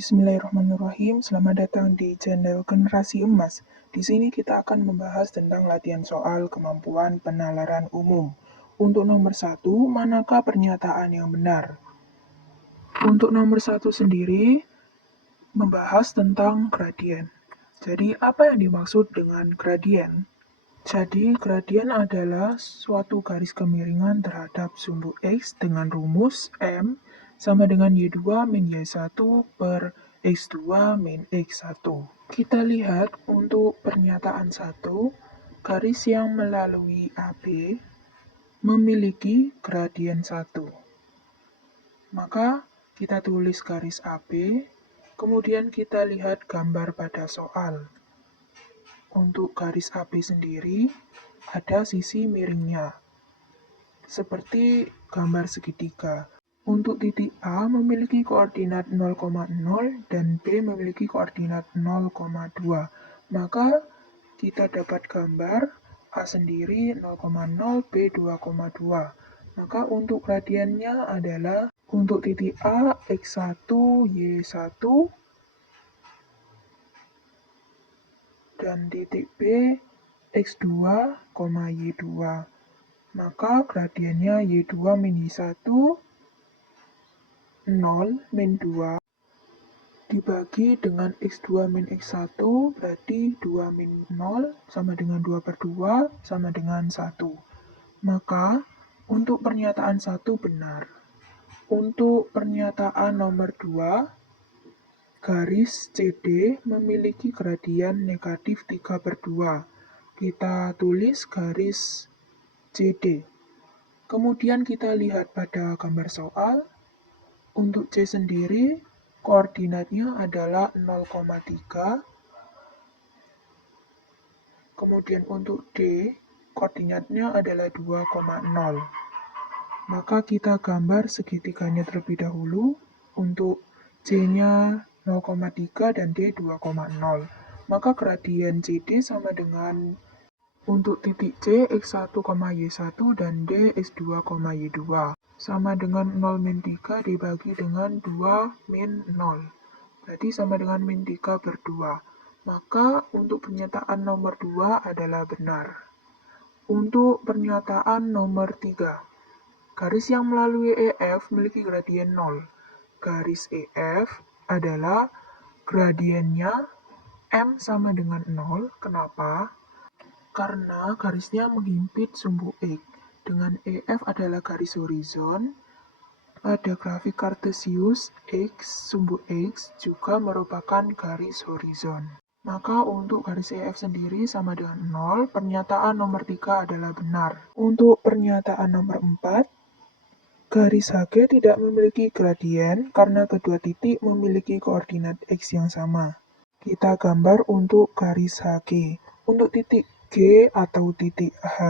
Bismillahirrahmanirrahim. Selamat datang di channel Generasi Emas. Di sini kita akan membahas tentang latihan soal kemampuan penalaran umum. Untuk nomor 1, manakah pernyataan yang benar? Untuk nomor 1 sendiri membahas tentang gradien. Jadi, apa yang dimaksud dengan gradien? Jadi, gradien adalah suatu garis kemiringan terhadap sumbu X dengan rumus M sama dengan Y2 min Y1 per X2 min X1. Kita lihat untuk pernyataan 1, garis yang melalui AB memiliki gradien 1. Maka kita tulis garis AB, kemudian kita lihat gambar pada soal. Untuk garis AB sendiri, ada sisi miringnya, seperti gambar segitiga. Untuk titik A memiliki koordinat 0,0 dan B memiliki koordinat 0,2. Maka kita dapat gambar A sendiri 0,0, B 2,2. Maka untuk gradiennya adalah untuk titik A X1, Y1, dan titik B X2, Y2. Maka gradiennya Y2 min Y1 0 min 2 dibagi dengan X2 min X1 berarti 2 min 0 sama dengan 2 per 2 sama dengan 1. Maka untuk pernyataan 1 benar. Untuk pernyataan nomor 2, garis CD memiliki gradien negatif 3 per 2. Kita tulis garis CD. Kemudian kita lihat pada gambar soal. Untuk C sendiri, koordinatnya adalah 0,3. Kemudian untuk D, koordinatnya adalah 2,0. Maka kita gambar segitiganya terlebih dahulu. Untuk C-nya 0,3 dan D 2,0. Maka gradien CD sama dengan untuk titik C X1, Y1 dan D X2, Y2. Sama dengan 0 min 3 dibagi dengan 2 min 0. Berarti sama dengan min 3 per 2. Maka untuk pernyataan nomor 2 adalah benar. Untuk pernyataan nomor 3, garis yang melalui EF memiliki gradien 0. Garis EF adalah gradiennya M sama dengan 0. Kenapa? Karena garisnya menghimpit sumbu X. Dengan EF adalah garis horizon, pada grafik kartesius X, sumbu X juga merupakan garis horizon. Maka untuk garis EF sendiri sama dengan 0, pernyataan nomor 3 adalah benar. Untuk pernyataan nomor 4, garis HG tidak memiliki gradien karena kedua titik memiliki koordinat X yang sama. Kita gambar untuk garis HG. Untuk titik G atau titik H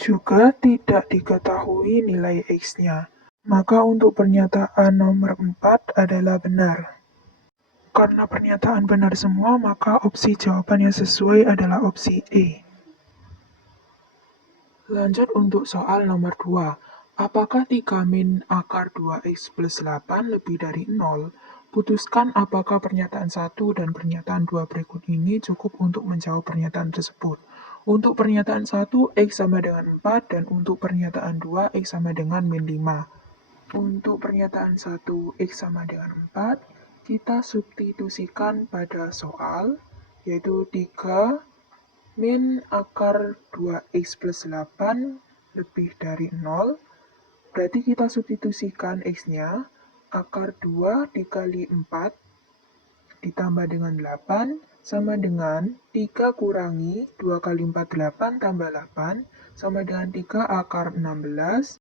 juga tidak diketahui nilai X-nya. Maka untuk pernyataan nomor 4 adalah benar. Karena pernyataan benar semua, maka opsi jawaban yang sesuai adalah opsi E. Lanjut untuk soal nomor 2. Apakah 3 min akar 2x plus 8 lebih dari 0? Putuskan apakah pernyataan 1 dan pernyataan 2 berikut ini cukup untuk menjawab pernyataan tersebut. Untuk pernyataan 1, X sama dengan 4, dan untuk pernyataan 2, X sama dengan min 5. Untuk pernyataan 1, X sama dengan 4, kita substitusikan pada soal, yaitu 3 min akar 2x plus 8 lebih dari 0. Berarti kita substitusikan X-nya, akar 2 dikali 4 ditambah dengan 8 sama dengan 3 kurangi 2 kali 4, 8 tambah 8 sama dengan 3 akar 16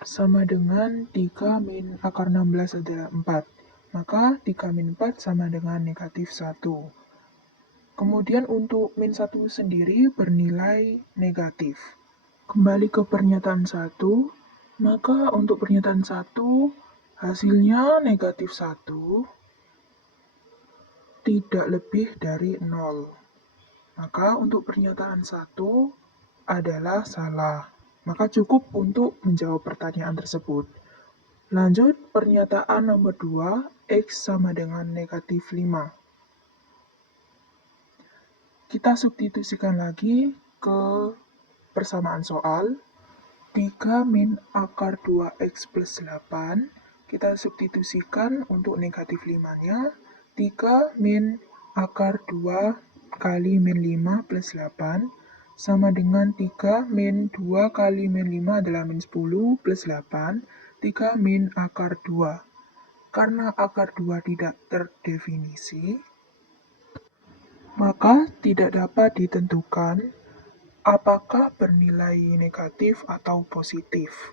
sama dengan 3 min akar 16 adalah 4. Maka 3 min 4 sama dengan negatif 1. Kemudian untuk min 1 sendiri bernilai negatif. Kembali ke pernyataan 1, maka untuk pernyataan 1 hasilnya negatif 1 tidak lebih dari 0. Maka untuk pernyataan 1 adalah salah. Maka cukup untuk menjawab pertanyaan tersebut. Lanjut, pernyataan nomor 2, X sama dengan negatif 5. Kita substitusikan lagi ke persamaan soal. 3 min akar 2X plus 8. Kita substitusikan untuk negatif 5-nya. 3 min akar 2 kali min 5 plus 8 sama dengan 3 min 2 kali min 5 adalah min 10 plus 8. 3 min akar 2. Karena akar 2 tidak terdefinisi, maka tidak dapat ditentukan apakah bernilai negatif atau positif.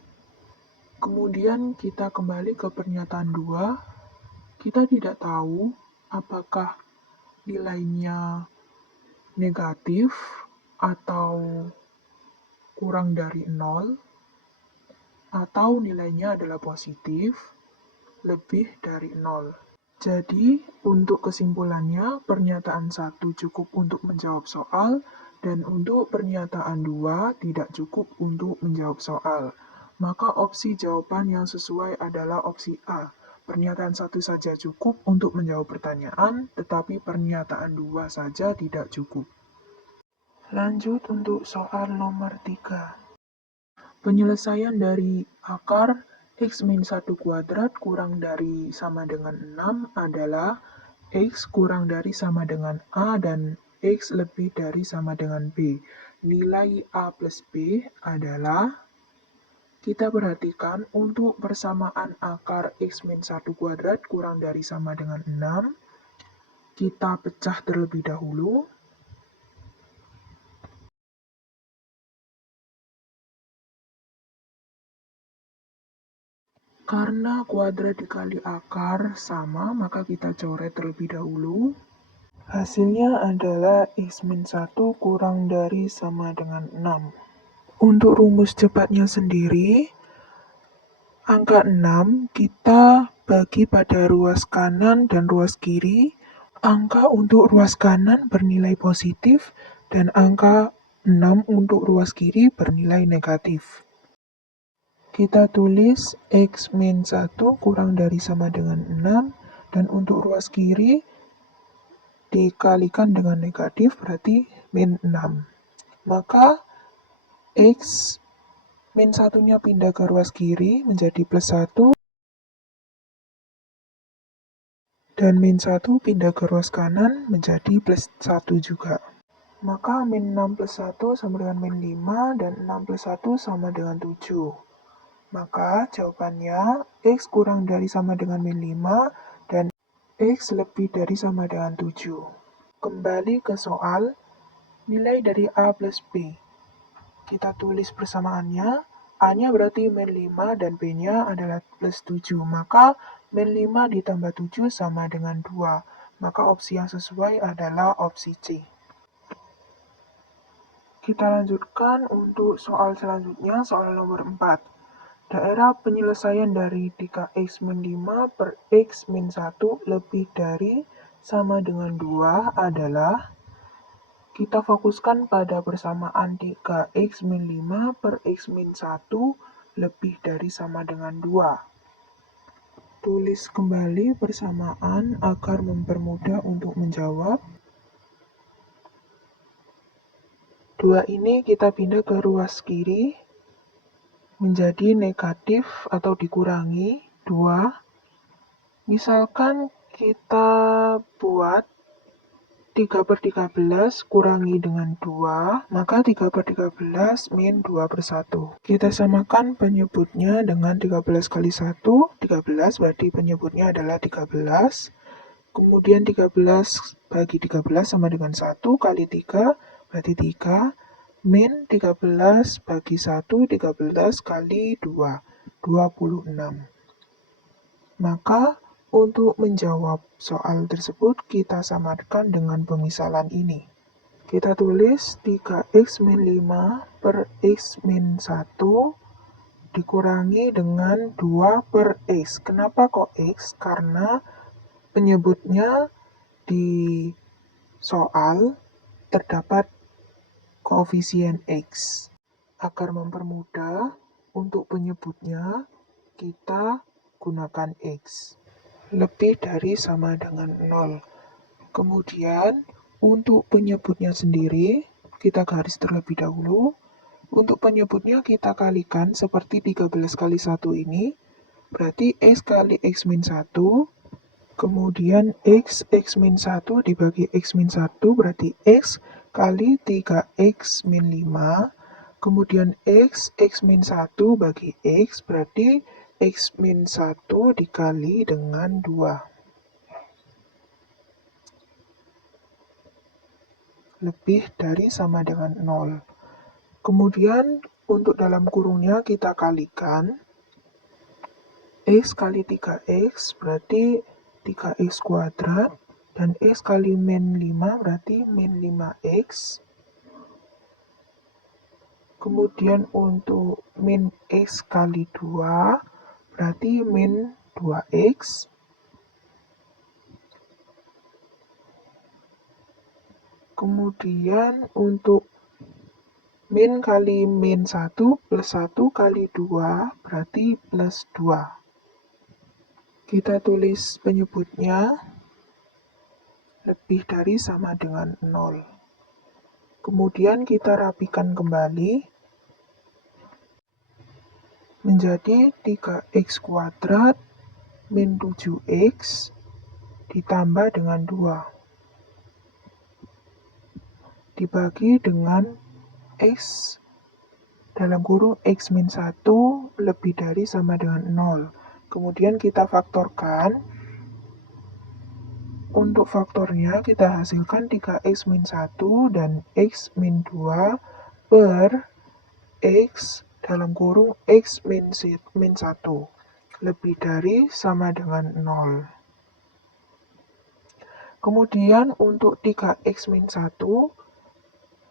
Kemudian kita kembali ke pernyataan 2. Kita tidak tahu apakah nilainya negatif atau kurang dari 0, atau nilainya adalah positif lebih dari 0. Jadi, untuk kesimpulannya, pernyataan 1 cukup untuk menjawab soal, dan untuk pernyataan 2 tidak cukup untuk menjawab soal. Maka opsi jawaban yang sesuai adalah opsi A. Pernyataan 1 saja cukup untuk menjawab pertanyaan, tetapi pernyataan 2 saja tidak cukup. Lanjut untuk soal nomor 3. Penyelesaian dari akar X min 1 kuadrat kurang dari sama dengan 6 adalah X kurang dari sama dengan A dan X lebih dari sama dengan B. Nilai A plus B adalah, kita perhatikan untuk persamaan akar X min 1 kuadrat kurang dari sama dengan 6, kita pecah terlebih dahulu. Karena kuadrat dikali akar sama, maka kita coret terlebih dahulu. Hasilnya adalah X-1 kurang dari sama dengan 6. Untuk rumus cepatnya sendiri, angka 6 kita bagi pada ruas kanan dan ruas kiri. Angka untuk ruas kanan bernilai positif dan angka 6 untuk ruas kiri bernilai negatif. Kita tulis X-1 kurang dari sama dengan 6, dan untuk ruas kiri dikalikan dengan negatif berarti min 6. Maka X min 1-nya pindah ke ruas kiri menjadi plus 1, dan min 1 pindah ke ruas kanan menjadi plus 1 juga. Maka min 6 plus 1 sama dengan min 5, dan 6 plus 1 sama dengan 7. Maka jawabannya X kurang dari sama dengan min 5 dan X lebih dari sama dengan 7. Kembali ke soal, nilai dari A plus B. Kita tulis persamaannya, A-nya berarti min 5 dan B-nya adalah plus 7. Maka min 5 ditambah 7 sama dengan 2. Maka opsi yang sesuai adalah opsi C. Kita lanjutkan untuk soal selanjutnya, soal nomor 4. Daerah penyelesaian dari 3x-5 per x-1 lebih dari sama dengan 2 adalah, kita fokuskan pada persamaan 3x-5 per x-1 lebih dari sama dengan 2. Tulis kembali persamaan agar mempermudah untuk menjawab. 2 ini kita pindah ke ruas kiri menjadi negatif atau dikurangi 2. Misalkan kita buat 3/13 kurangi dengan 2, maka 3/13 min 2/1. Kita samakan penyebutnya dengan 13 kali 1, 13, berarti penyebutnya adalah 13. Kemudian 13 bagi 13 sama dengan 1 kali 3, berarti 3. Min 13 bagi 1, 13 kali 2, 26. Maka untuk menjawab soal tersebut, kita samarkan dengan pemisalan ini. Kita tulis 3x-5 per x-1 dikurangi dengan 2 per x. Kenapa kok x? Karena penyebutnya di soal terdapat koefisien X. Agar mempermudah untuk penyebutnya, kita gunakan X. Lebih dari sama dengan 0. Kemudian, untuk penyebutnya sendiri, kita garis terlebih dahulu. Untuk penyebutnya kita kalikan seperti 13 kali 1 ini, berarti X kali X min 1, kemudian X min 1 dibagi X min 1 berarti X kali 3X min 5. Kemudian X min 1 bagi X berarti X min 1 dikali dengan 2. Lebih dari sama dengan 0. Kemudian untuk dalam kurungnya kita kalikan. X kali 3X berarti 3X kuadrat, dan X kali min 5 berarti min 5X. Kemudian untuk min X kali 2 berarti min 2X. Kemudian untuk min kali min 1 plus 1 kali 2 berarti plus 2. Kita tulis penyebutnya lebih dari sama dengan 0. Kemudian kita rapikan kembali menjadi 3X kuadrat min 7X ditambah dengan 2 dibagi dengan X dalam kurung X min 1 lebih dari sama dengan 0. Kemudian kita faktorkan. Untuk faktornya kita hasilkan 3X min 1 dan X min 2 per X dalam kurung X min 1 lebih dari sama dengan 0. Kemudian untuk 3X min 1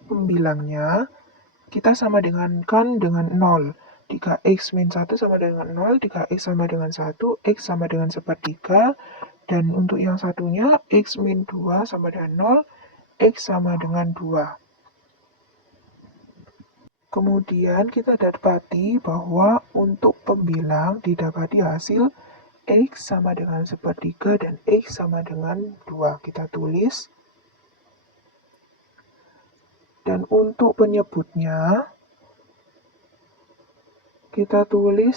pembilangnya kita sama dengan 0. 3X min 1 sama dengan 0, 3X sama dengan 1, X sama dengan sepertiga, dan untuk yang satunya X min 2 sama dengan 0, X sama dengan 2. Kemudian kita dapati bahwa untuk pembilang didapati hasil X sama dengan sepertiga dan X sama dengan 2. Kita tulis. Dan untuk penyebutnya, kita tulis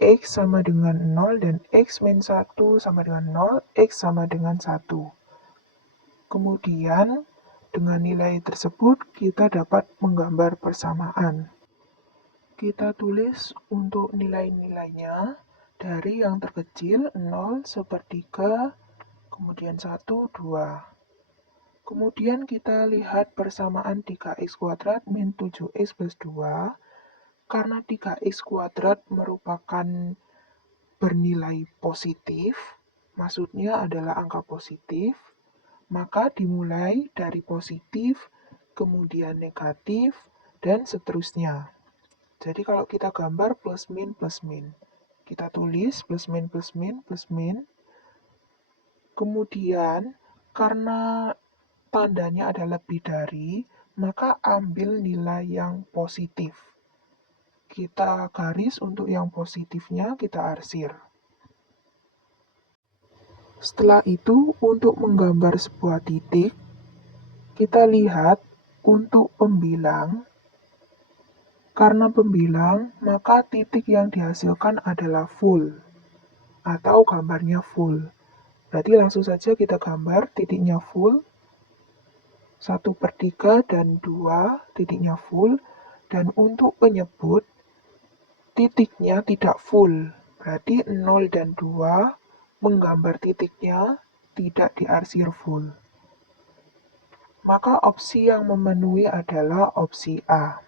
X sama dengan 0 dan X min 1 sama dengan 0, X sama dengan 1. Kemudian, dengan nilai tersebut, kita dapat menggambar persamaan. Kita tulis untuk nilai-nilainya dari yang terkecil 0, sepertiga, kemudian 1, 2. Kemudian kita lihat persamaan 3X kuadrat min 7X plus 2. Karena 3X kuadrat merupakan bernilai positif, maksudnya adalah angka positif, maka dimulai dari positif, kemudian negatif, dan seterusnya. Jadi kalau kita gambar plus min, kita tulis plus min, kemudian karena tandanya ada lebih dari, maka ambil nilai yang positif. Kita garis untuk yang positifnya, kita arsir. Setelah itu, untuk menggambar sebuah titik, kita lihat untuk pembilang. Karena pembilang, maka titik yang dihasilkan adalah full, atau gambarnya full. Berarti langsung saja kita gambar titiknya full, 1/3 dan 2 titiknya full, dan untuk penyebut, titiknya tidak full, berarti 0 dan 2 menggambar titiknya tidak diarsir full. Maka opsi yang memenuhi adalah opsi A.